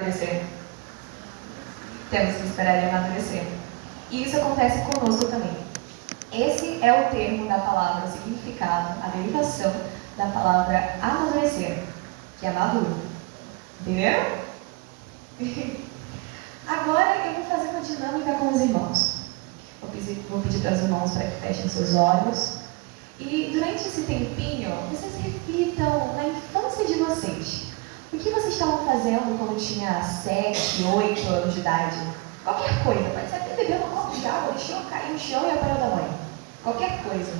amadurecer. Temos que esperar ele amadurecer. E isso acontece conosco também. Esse é o termo da palavra, o significado, a derivação da palavra amadurecer, que é maduro. Entenderam? Agora eu vou fazer uma dinâmica com os irmãos. Vou pedir para os irmãos para que fechem seus olhos. E durante esse tempinho, vocês reflitam na infância de vocês. O que vocês estavam fazendo quando tinha 7, 8 anos de idade? Qualquer coisa, pode ser até beber um copo de água, cair no chão e apanhar da mãe. Qualquer coisa.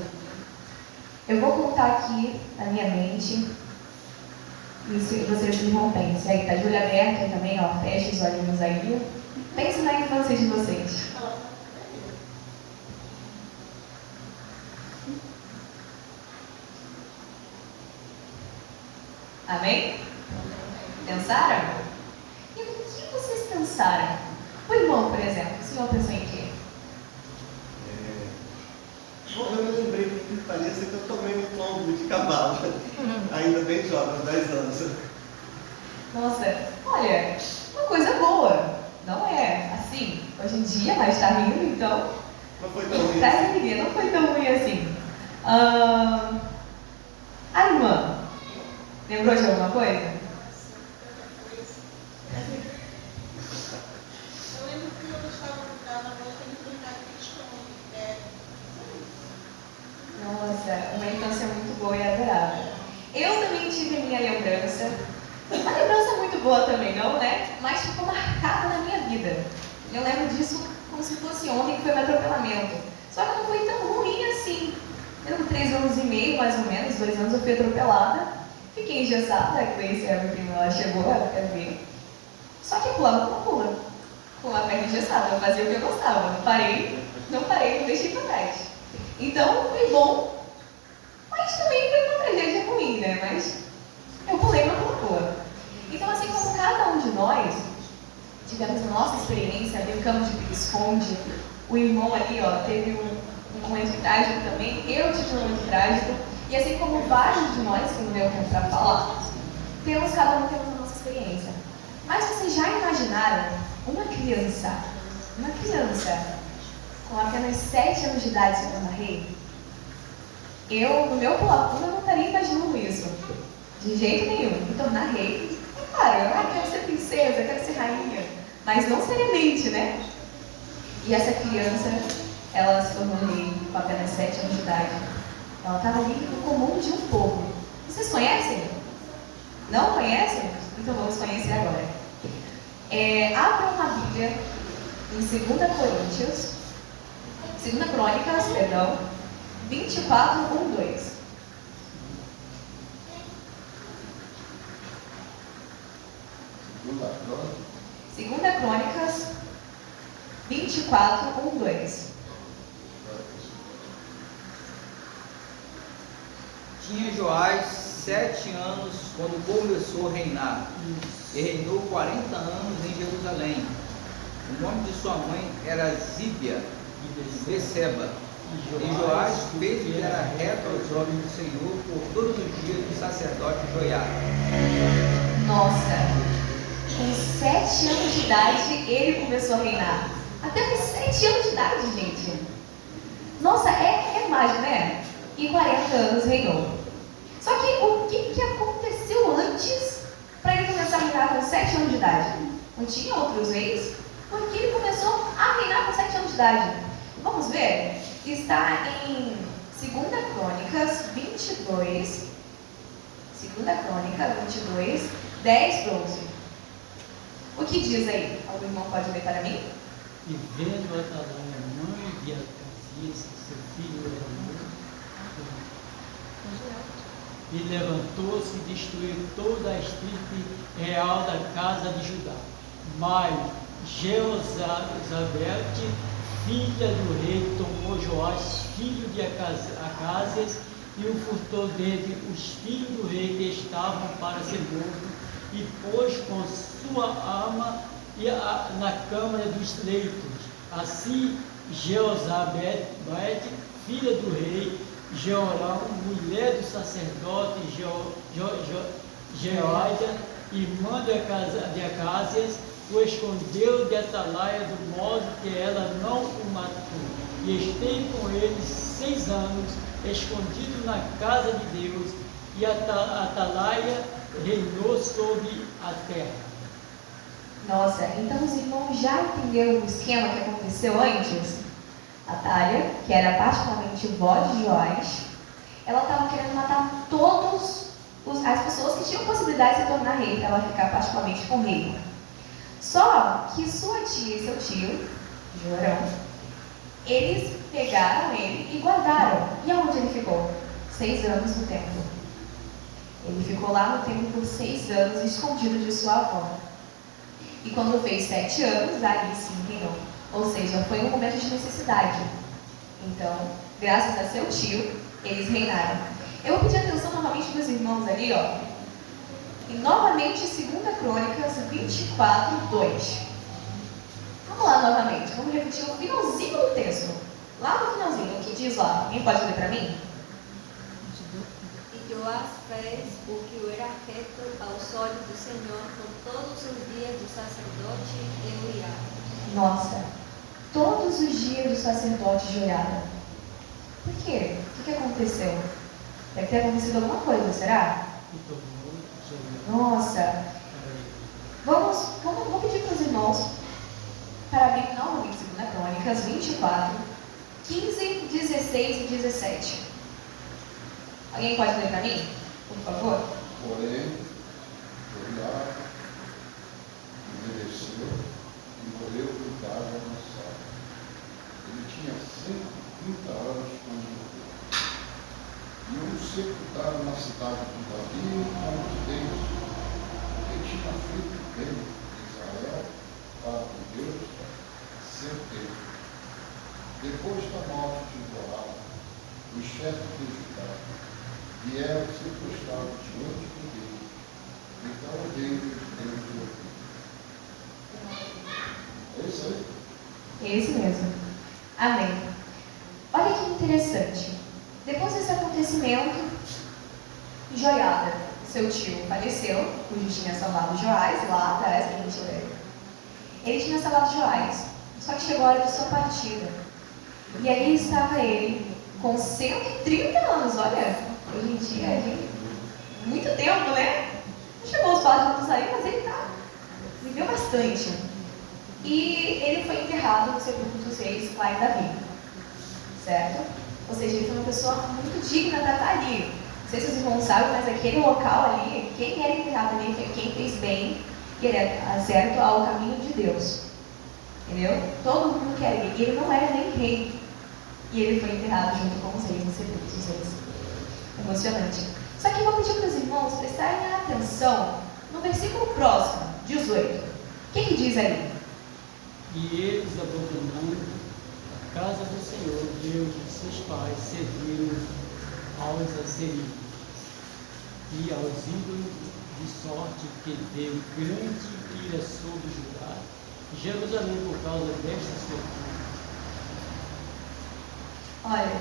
Eu vou contar aqui na minha mente. Isso, e vocês vão pensar. Aí, tá de olho aberto também, ó. Fecha os olhinhos aí. Pense na infância de vocês. Amém? Pensaram? E o que vocês pensaram? O irmão, por exemplo, o senhor pensou em quê? Eu me lembrei que parecia que eu tomei um tombo de cavalo, ainda bem jovem, aos 10 anos. Nossa, olha, uma coisa boa, não é assim, hoje em dia, mas tá rindo, então. Não foi tão ruim. Não foi tão ruim assim. A irmã, lembrou de alguma coisa? Eu lembro que eu estava na volta de brincar de esconde. Nossa, uma infância muito boa e adorável. Eu também tive a minha lembrança. Uma lembrança muito boa também, não, né? Mas ficou marcada na minha vida. Eu lembro disso como se fosse ontem, que foi meu atropelamento. Só que não foi tão ruim assim. Eu com 3 anos e meio, mais ou menos, 2 anos, eu fui atropelada. Fiquei engessada, a Cleice, a minha prima, ela chegou, ela quer ver. Só que pulava com a pula. Com a perna engessada, eu fazia o que eu gostava. Não parei, não deixei pra trás. Então, foi bom, mas também foi uma tragédia ruim, né? Mas eu pulei uma pula. Então, assim como cada um de nós tivemos a nossa experiência, brincamos de pique-esconde, o irmão ali, ó, teve um momento trágico também, eu tive um momento trágico, e assim como vários de nós, que não deu tempo para falar, cada um temos a nossa experiência. Mas vocês já imaginaram uma criança com apenas 7 anos de idade se tornar rei? Eu, no meu pula-pula, não estaria imaginando isso. De jeito nenhum. Me tornar rei, é claro, eu quero ser princesa, quero ser rainha. Mas não seriamente, né? E essa criança, ela se tornou rei com apenas 7 anos de idade. Ela estava ali no comum de um povo. Vocês conhecem? Não conhecem? Então vamos conhecer agora. Abram uma Bíblia em 2 Crônicas, 24, 1, 2. Segunda Crônicas 24, 1, 2. Tinha Joás 7 anos quando começou a reinar, e reinou 40 anos em Jerusalém. O nome de sua mãe era Zíbia de Beceba. E Joás fez o que era reto aos olhos do Senhor por todos os dias do sacerdote Joiada. Nossa, com 7 anos de idade ele começou a reinar. Até com 7 anos de idade, gente. Nossa, é mágico, né? E 40 anos reinou. Só que o que aconteceu antes para ele começar a reinar com 7 anos de idade? Não tinha outros reis? Porque ele começou a reinar com 7 anos de idade. Vamos ver? Está em 2 Crônicas 22. 2 Crônicas 22, 10, 12. O que diz aí? Algum irmão pode ler para mim? E vendo Atalaya, mãe de Acasias, seu filho e levantou-se e destruiu toda a estirpe real da casa de Judá. Mas Jezabel, filha do rei, tomou Joás, filho de Acasias, e o furtou dele os filhos do rei que estavam para ser morto, e pôs com sua arma na câmara dos leitos. Assim, Jezabel, filha do rei, Jeorão, mulher do sacerdote Jeoiada, irmã de Acásias, o escondeu de Atalaia, do modo que ela não o matou. E esteve com ele 6 anos, escondido na casa de Deus, e Atalaia reinou sobre a terra. Nossa, então os irmãos já entenderam o esquema que aconteceu antes? Atalha, que era particularmente vó de Joás, ela estava querendo matar todas as pessoas que tinham possibilidade de se tornar rei, para ela ficar particularmente com o rei. Só que sua tia e seu tio, Jorão, eles pegaram ele e guardaram. E aonde ele ficou? 6 anos no templo. Ele ficou lá no templo por 6 anos, escondido de sua avó. E quando fez 7 anos, aí sim reinou. Ou seja, foi um momento de necessidade. Então, graças a seu tio, eles reinaram. Eu vou pedir atenção novamente dos irmãos ali, ó. E novamente, 2 Crônicas 24, 2. Vamos lá novamente, vamos repetir o finalzinho do texto. Lá no finalzinho, o que diz lá? Alguém pode ler para mim? E Joás fez o que era reto aos olhos do Senhor por todos os dias do sacerdote Eliá. Nossa, todos os dias do sacerdote Joiada. Por quê? O que aconteceu? Deve ter acontecido alguma coisa, será? Nossa, vou pedir para os irmãos para abrir novamente 2 Crônicas 24, 15, 16 e 17. Alguém pode ler para mim, por favor? Porém, Joiada envelheceu e morreu cuidado na sala. Ele tinha 130 anos quando morreu. E o sepultaram na cidade de Davi com os Deus, porque tinha feito bem Israel para com Deus seu tempo. Depois da morte de Joás, os chefes de Judá vieram se prostrar diante de Deus. Então o Deus de ouviu. É isso aí. É isso mesmo. Amém. Olha que interessante. Depois desse acontecimento, Joiada, seu tio, faleceu, cujo tinha salvado Joás, lá atrás que a gente lê. Ele tinha salvado Joás, só que chegou a hora de sua partida. E ali estava ele, com 130 anos, olha, hoje em dia, muito tempo, né? Não chegou aos 4 anos aí, mas ele viveu bastante. E ele foi enterrado no sepulcro dos reis lá em Davi, certo? Ou seja, ele foi uma pessoa muito digna para estar ali. Não sei se os irmãos sabem, mas aquele local ali, quem era enterrado ali foi quem fez bem e era certo ao caminho de Deus. Entendeu? Todo mundo quer ir. E ele não era nem rei. E ele foi enterrado junto com os reis no sepulcro dos reis. Emocionante. Só que eu vou pedir para os irmãos prestarem atenção no versículo próximo, 18. O que diz ali? E eles, abandonando a casa do Senhor, Deus de seus pais, serviram aos asserídeos e aos ídolos, de sorte que deu grande ira sobre Judá e Jerusalém por causa desta sua culpa. Olha,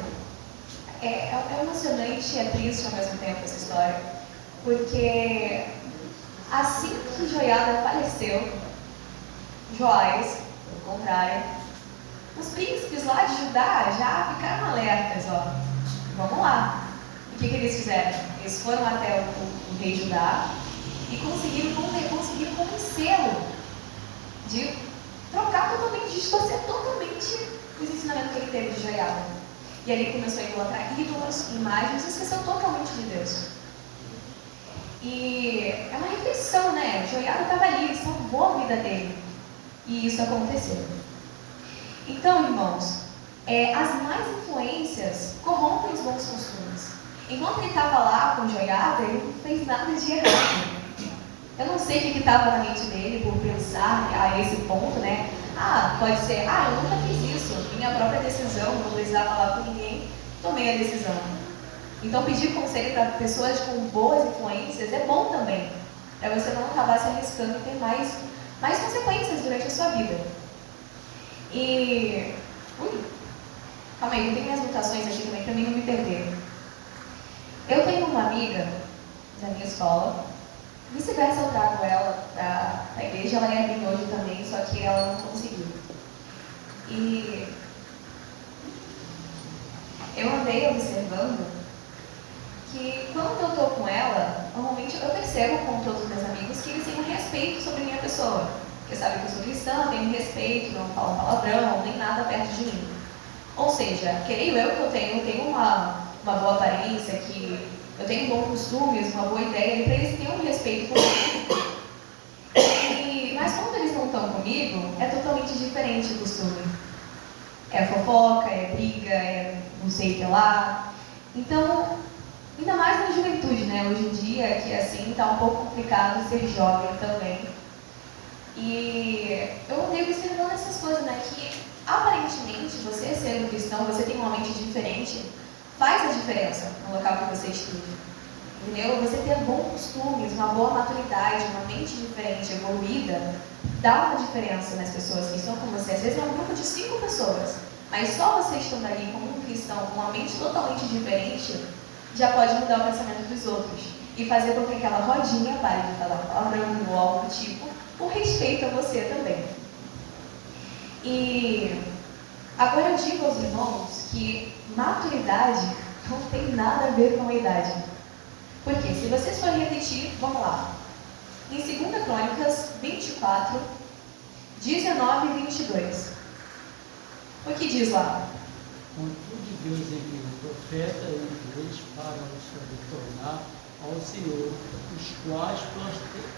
é emocionante e é triste ao mesmo tempo essa história, porque assim que Joiada faleceu, Joás, pelo contrário, os príncipes lá de Judá já ficaram alertas, ó. Vamos lá. O que eles fizeram? Eles foram até o rei Judá e conseguiram convencê-lo de trocar totalmente, de distorcer totalmente os ensinamentos que ele teve de Joiada. E ali começou a idolatrar ídolos, imagens, e esqueceu totalmente de Deus. E é uma reflexão, né? Joiada estava ali, salvou a vida dele. E isso aconteceu. Então, irmãos, as más influências corrompem os bons costumes. Enquanto ele estava lá com Joiada, ele não fez nada de errado. Eu não sei o que estava na mente dele por pensar a esse ponto, né? Pode ser, eu nunca fiz isso, minha própria decisão, não precisava falar com ninguém, tomei a decisão. Então, pedir conselho para pessoas com boas influências é bom também, para você não acabar se arriscando e ter mais consequências durante a sua vida. E... calma aí, eu tenho minhas anotações aqui também, para mim não me perder. Eu tenho uma amiga da minha escola, Vice-versa, eu trago ela para a igreja, ela ia vir hoje também, só que ela não conseguiu. E eu andei observando que quando eu estou com ela, normalmente eu percebo com todos os meus amigos que eles têm um respeito sobre a minha pessoa. Porque sabem que eu sou cristã, tenho respeito, não falo palavrão, nem nada perto de mim. Ou seja, creio eu que eu tenho uma boa aparência, que eu tenho bons costumes, uma boa ideia, e para eles terem um respeito comigo. Mas quando eles não estão comigo, é totalmente diferente o costume. É fofoca, é briga, é não sei o que lá. Então, ainda mais na juventude, né? Hoje em dia, que assim, tá um pouco complicado ser jovem também. E eu andei observando essas coisas, né? Que aparentemente, você sendo cristão, você tem uma mente diferente, faz a diferença no local que você estuda. Entendeu? Você ter bons costumes, uma boa maturidade, uma mente diferente, evoluída, dá uma diferença nas pessoas que estão com você. Às vezes é um grupo de 5 pessoas, mas só você estando ali como um cristão, com uma mente totalmente diferente, já pode mudar o pensamento dos outros e fazer com que aquela rodinha pare de falar palavrão ou algo do tipo, por respeito a você também. E agora eu digo aos irmãos que maturidade não tem nada a ver com a idade. Porque se vocês forem repetir, vamos lá. Em 2 Crônicas 24, 19 e 22. O que diz lá? Contudo, Deus enviou o profeta entre eles para os retornar ao Senhor, os quais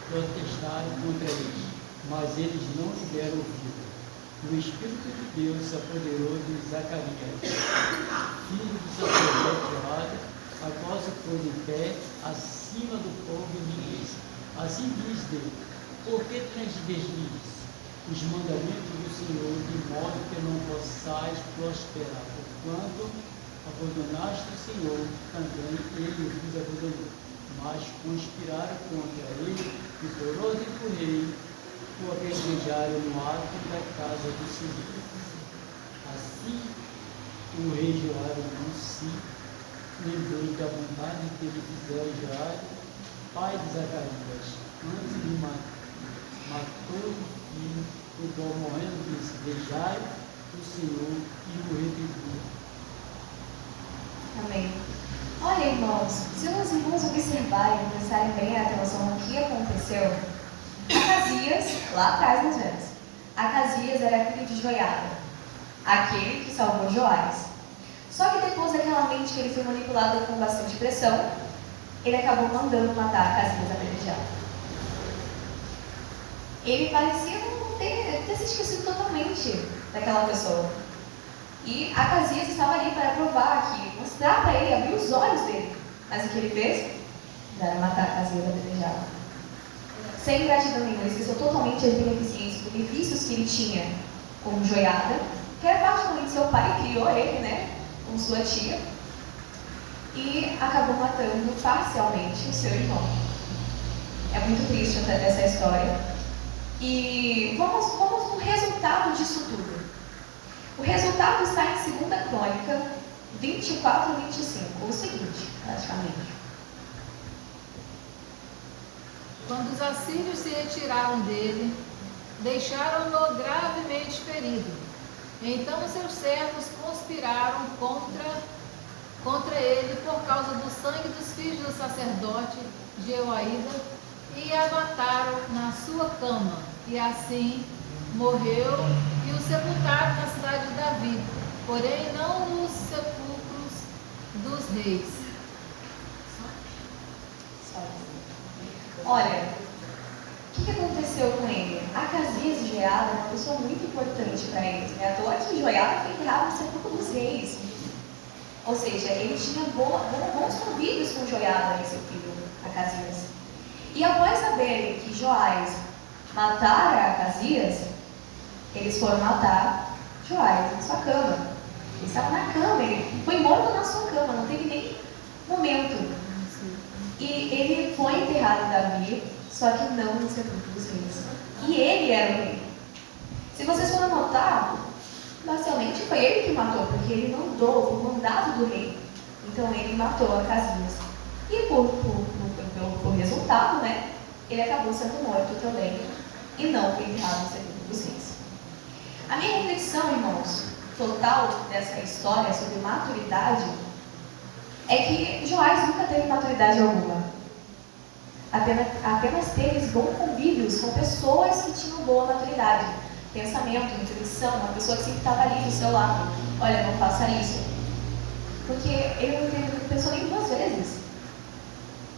protestaram contra eles, mas eles não lhe deram ouvido. O Espírito de Deus se apoderou de Zacarias, filho do sacerdote Joás, a qual se pôs em pé acima do povo e lhe disse: assim diz Deus, por que transgredis os mandamentos do Senhor, de modo que não possais prosperar? Porquanto abandonaste o Senhor, também ele vos abandonou. Mas conspiraram contra ele e por ordem do rei o apedrejaram no ato da casa do Senhor. Assim o rei Joás não se lembrou da vontade que ele fizera Joás, pai de Zacarias, antes de matou o filho, o qual morrendo disse: deixai o Senhor e o retribuiu. Amém. Olha, irmãos, se os irmãos observarem e prestarem bem atenção no que aconteceu, Acasias, lá atrás nas vendas, Acasias era filho de Joiada, aquele que salvou Joás. Só que depois daquela mente que ele foi manipulado com bastante pressão, ele acabou mandando matar Acasias apedrejado. Ele parecia não ter se esquecido totalmente daquela pessoa. E Acasias estava ali para provar que, mostrar para ele, abrir os olhos dele. Mas o que ele fez? Era matar Acasias apedrejado. Sem gratidão nenhuma, ele esqueceu totalmente as beneficências, os benefícios que ele tinha como Joiada, que era praticamente seu pai, criou ele, né? Com sua tia, e acabou matando parcialmente o seu irmão. É muito triste até essa história. E vamos no resultado disso tudo. O resultado está em 2 Crônica 24 e 25, o seguinte, praticamente. Quando os assírios se retiraram dele, deixaram-no gravemente ferido. Então seus servos conspiraram contra ele por causa do sangue dos filhos do sacerdote Jeoaída e a mataram na sua cama. E assim morreu e o sepultaram na cidade de Davi, porém não nos sepulcros dos reis. Olha, o que aconteceu com ele? Acasias e Joiada era uma pessoa muito importante para eles, né? À toa que Joiada foi enterrado no sepulcro dos reis. Ou seja, ele tinha bons convívios com Joiada e seu filho, Acasias. E após saberem que Joás matara Acasias, eles foram matar Joás na sua cama. Ele estava na cama, ele foi morto na sua cama, não teve nem momento. E ele foi enterrado em Davi, só que não no sepulcro dos reis. E ele era o rei. Se vocês forem notar, basicamente foi ele que matou, porque ele mandou o mandado do rei. Então ele matou Acasias. E por resultado, né, ele acabou sendo morto também e não foi enterrado no sepulcro dos reis. A minha reflexão, irmãos, total dessa história sobre maturidade é que Joás nunca teve maturidade alguma. Apenas teve bons convívios com pessoas que tinham boa maturidade, pensamento, reflexão, uma pessoa que sempre estava ali do seu lado. Olha, não faça isso. Porque ele não pensou nem duas vezes.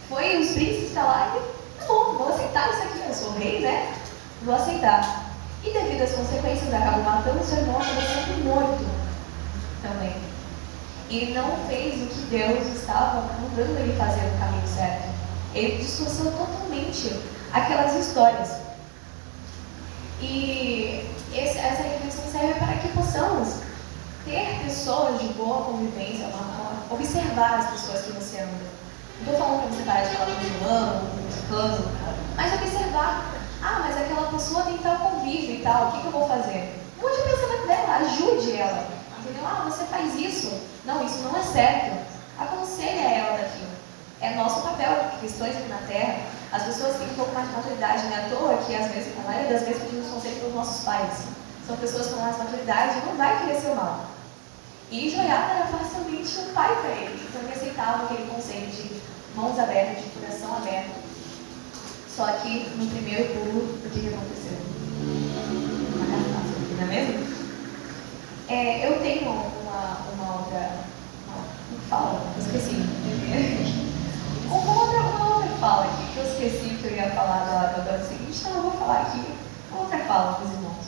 Foi os príncipes para lá e, tá bom, vou aceitar isso aqui, eu sou o rei, né? Vou aceitar. E devido às consequências, acabou matando seu irmão, acabou sendo morto também. Ele não fez o que Deus estava mandando ele fazer no caminho certo. Ele distorceu totalmente aquelas histórias. E essa reflexão serve para que possamos ter pessoas de boa convivência, observar as pessoas que você anda. Não estou falando para você parar de falar com o fulano, com o ciclano, mas observar. Ah, mas aquela pessoa tem tal convívio e tal, o que eu vou fazer? Mude o pensamento dela, ajude ela. Entendeu? Ah, você faz isso. Não, isso não é certo. Aconselha ela daquilo. É nosso papel, cristãos aqui na Terra. As pessoas têm um pouco mais de maturidade, não é à toa que às vezes, a maioria das vezes pedimos conselho pelos nossos pais. São pessoas com mais maturidade e não vai querer ser mal. E Joiada era facilmente um pai para ele, então ele aceitava aquele conselho de mãos abertas, de coração aberto. Só que no primeiro pulo, o que aconteceu? Uma catástrofe, não é mesmo? Eu tenho uma outra. Fala, eu esqueci. Uma outra fala aqui, que eu esqueci que eu ia falar da hora seguinte, então eu vou falar aqui uma outra fala para os irmãos.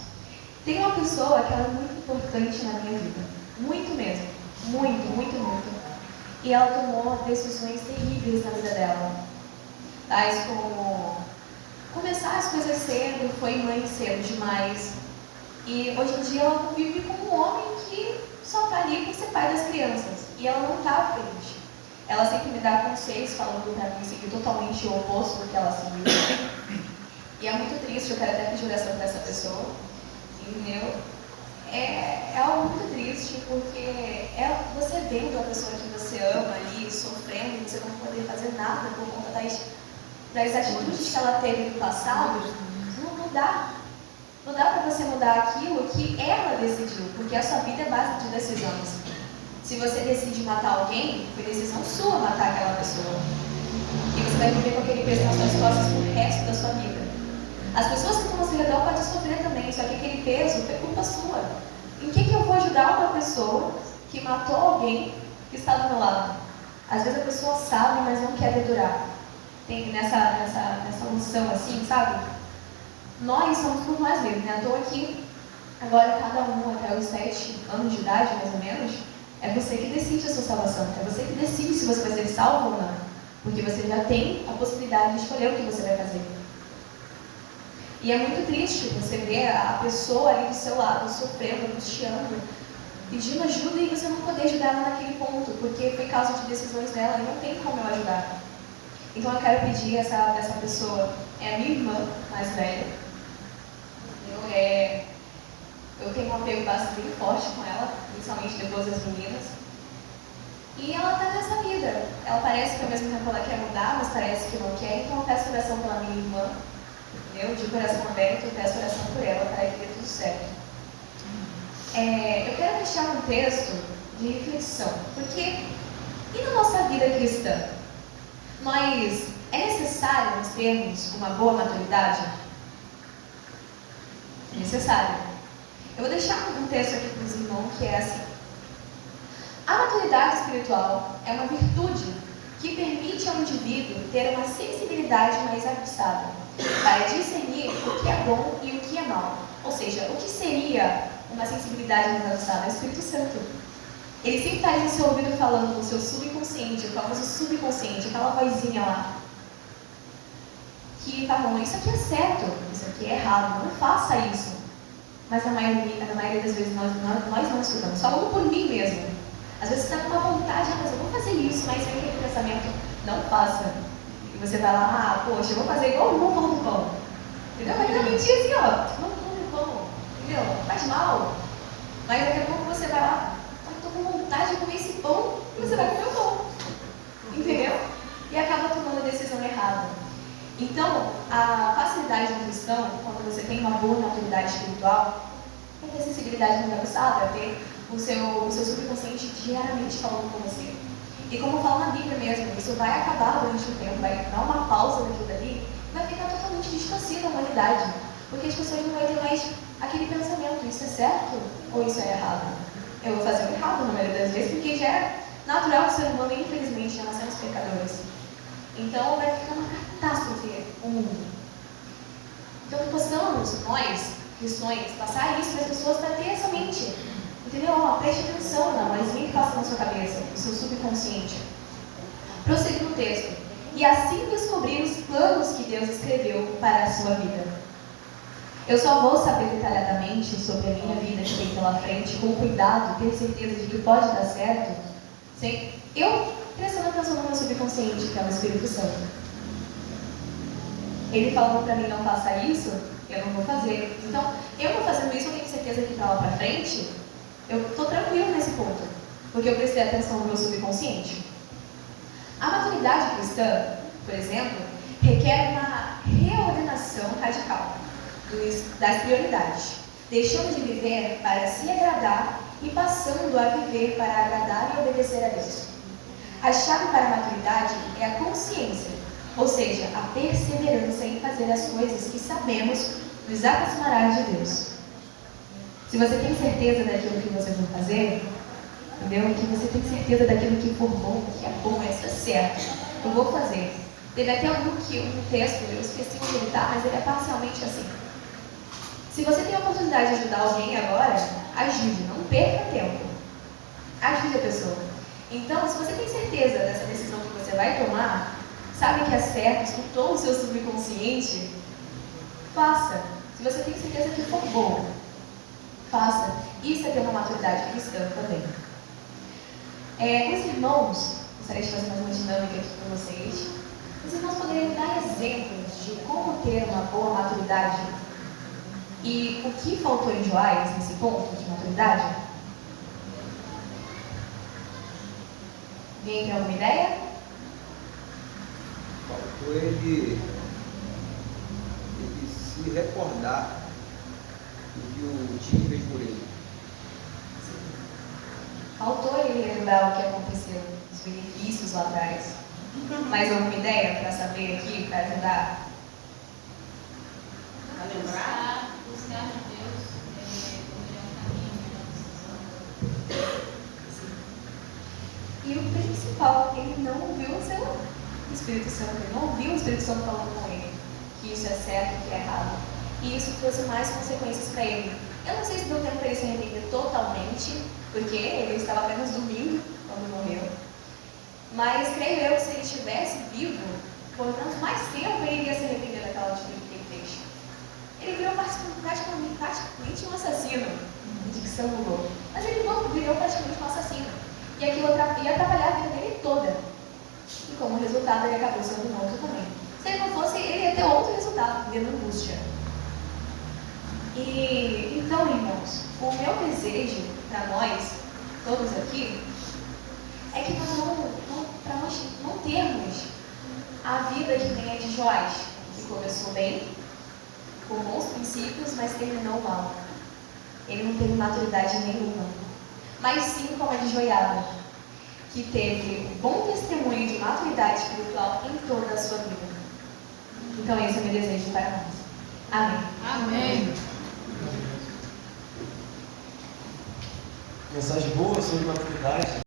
Tem uma pessoa que ela é muito importante na minha vida. Muito mesmo. Muito, muito, muito. E ela tomou decisões terríveis na vida dela. Tais como começar as coisas cedo, foi mãe cedo demais. E hoje em dia ela convive com um homem que só está ali para ser pai das crianças. E ela não está feliz. Ela sempre me dá conselhos falando para mim seguir totalmente o oposto do que ela seguiu. E é muito triste, eu quero até pedir oração para essa pessoa. Entendeu? É algo muito triste, porque você vendo a pessoa que você ama ali, sofrendo, e você não poder fazer nada por conta das atitudes que ela teve no passado, não dá. Não dá para você mudar aquilo que ela decidiu, porque a sua vida é base de decisões. Se você decide matar alguém, foi decisão sua matar aquela pessoa. E você vai viver com aquele peso nas suas costas pro resto da sua vida. As pessoas que estão ao seu redor podem sofrer também, só que aquele peso foi culpa sua. Em que eu vou ajudar uma pessoa que matou alguém que está do meu lado? Às vezes a pessoa sabe, mas não quer dedurar. Tem nessa noção assim, sabe? Nós somos por nós mesmos, né? À toa que agora cada um até os 7 anos de idade, mais ou menos, é você que decide a sua salvação. É você que decide se você vai ser salvo ou não. Porque você já tem a possibilidade de escolher o que você vai fazer. E é muito triste você ver a pessoa ali do seu lado, sofrendo, angustiando, pedindo ajuda e você não poder ajudar ela naquele ponto, porque foi causa de decisões dela e não tem como eu ajudar. Então eu quero pedir essa pessoa, é a minha irmã mais velha. Eu tenho um apego bastante forte com ela, principalmente depois das meninas. E ela está nessa vida. Ela parece que ao mesmo tempo ela quer mudar, mas parece que não quer. Então eu peço oração pela minha irmã. De coração aberto, eu peço oração por ela para que dê tudo certo. Eu quero deixar um texto de reflexão, porque e na nossa vida cristã? É necessário nós termos uma boa maturidade? É necessário. Eu vou deixar um texto aqui para os irmãos que é assim. A maturidade espiritual é uma virtude que permite ao indivíduo ter uma sensibilidade mais aguçada para discernir o que é bom e o que é mal. Ou seja, o que seria uma sensibilidade mais aguçada? É o Espírito Santo. Ele sempre está ali no seu ouvido falando no seu subconsciente, o famoso subconsciente, aquela vozinha lá, que está falando, isso aqui é certo, isso aqui é errado, não faça isso. Mas na maioria das vezes nós não escutamos, falando por mim mesmo. Às vezes você está com uma vontade, mas eu vou fazer isso, mas vem aquele pensamento, não faça. E você vai lá, poxa, eu vou fazer igual o irmão falando do pão. Entendeu? Mas ele mentir assim, ó, não come o pão, entendeu? Faz mal. Mas daqui a pouco você vai lá, estou com vontade de comer esse pão, e você vai comer o pão. Entendeu? E acaba tomando a decisão errada. Então, a facilidade do cristão, quando você tem uma boa maturidade espiritual, é ter sensibilidade muito aguçada, é ter o seu subconsciente diariamente falando com você. E como fala na Bíblia mesmo, isso vai acabar durante um tempo, vai dar uma pausa daquilo dali, vai ficar totalmente distorcida a humanidade. Porque as pessoas não vão ter mais aquele pensamento, isso é certo ou isso é errado? Eu vou fazer o errado na maioria das vezes, porque já é natural do ser humano, infelizmente, nós somos pecadores. Então vai ficar uma catástrofe o mundo. Então possamos, nós, cristãos, passar isso para as pessoas para ter essa mente. Entendeu? Preste atenção, não, mas nem passa na sua cabeça, no seu subconsciente. Prosseguir no texto. E assim descobrir os planos que Deus escreveu para a sua vida. Eu só vou saber detalhadamente sobre a minha vida que tem pela frente, com cuidado, ter certeza de que pode dar certo, sem eu prestando atenção no meu subconsciente, que é o Espírito Santo. Ele falando para mim, não faça isso, eu não vou fazer. Então, eu vou fazendo isso, eu tenho certeza que para lá para frente, eu estou tranquilo nesse ponto, porque eu prestei atenção no meu subconsciente. A maturidade cristã, por exemplo, requer uma reordenação radical das prioridades, deixando de viver para se agradar e passando a viver para agradar e obedecer a Deus. A chave para a maturidade é a consciência, ou seja, a perseverança em fazer as coisas que sabemos nos aproximará de Deus. Se você tem certeza daquilo que você vai fazer, entendeu? Que você tem certeza daquilo que for bom, que é bom, isso é certo, eu vou fazer. Teve até um texto, eu esqueci onde ele está, mas ele é parcialmente assim. Se você tem a oportunidade de ajudar alguém agora, ajude, não perca tempo. Ajude a pessoa. Então, se você tem certeza dessa decisão que você vai tomar, sabe que é certo, escutou o seu subconsciente, faça. Se você tem certeza que for bom, faça. Isso é ter uma maturidade cristã também. Os irmãos, gostaria de fazer mais uma dinâmica aqui com vocês. Os irmãos poderiam dar exemplos de como ter uma boa maturidade e o que faltou em Joás nesse ponto de maturidade? Alguém tem alguma ideia? Faltou ele se recordar do que o time fez por ele. Faltou ele lembrar o que aconteceu, os benefícios lá atrás. Mais alguma ideia para saber aqui, para ajudar? Para lembrar? Buscar de Deus o melhor caminho. E o principal, ele não ouviu o seu Espírito Santo, ele não ouviu o Espírito Santo falando com ele que isso é certo, que é errado. E isso trouxe mais consequências para ele. Eu não sei se deu tempo para ele se arrepender totalmente, porque ele estava apenas dormindo quando morreu. Mas creio eu que se ele estivesse vivo, por menos mais tempo ele iria se arrepender daquela atitude que ele fez. Ele virou praticamente um assassino, de que se mudou. Mas ele não virou praticamente um assassino. E aquilo ia atrapalhar a vida dele toda. E como resultado, ele acabou sendo morto também. Se ele não fosse, ele ia ter outro resultado, vivendo angústia. E então, irmãos, o meu desejo para nós, todos aqui, é que nós não termos a vida que tem a de Joás, que começou bem, com bons princípios, mas terminou mal. Ele não teve maturidade nenhuma. Mas sim como a de Joiada, que teve um bom testemunho de maturidade espiritual em toda a sua vida. Então esse é o meu desejo para nós. Amém. Amém. Mensagem boa sobre maturidade.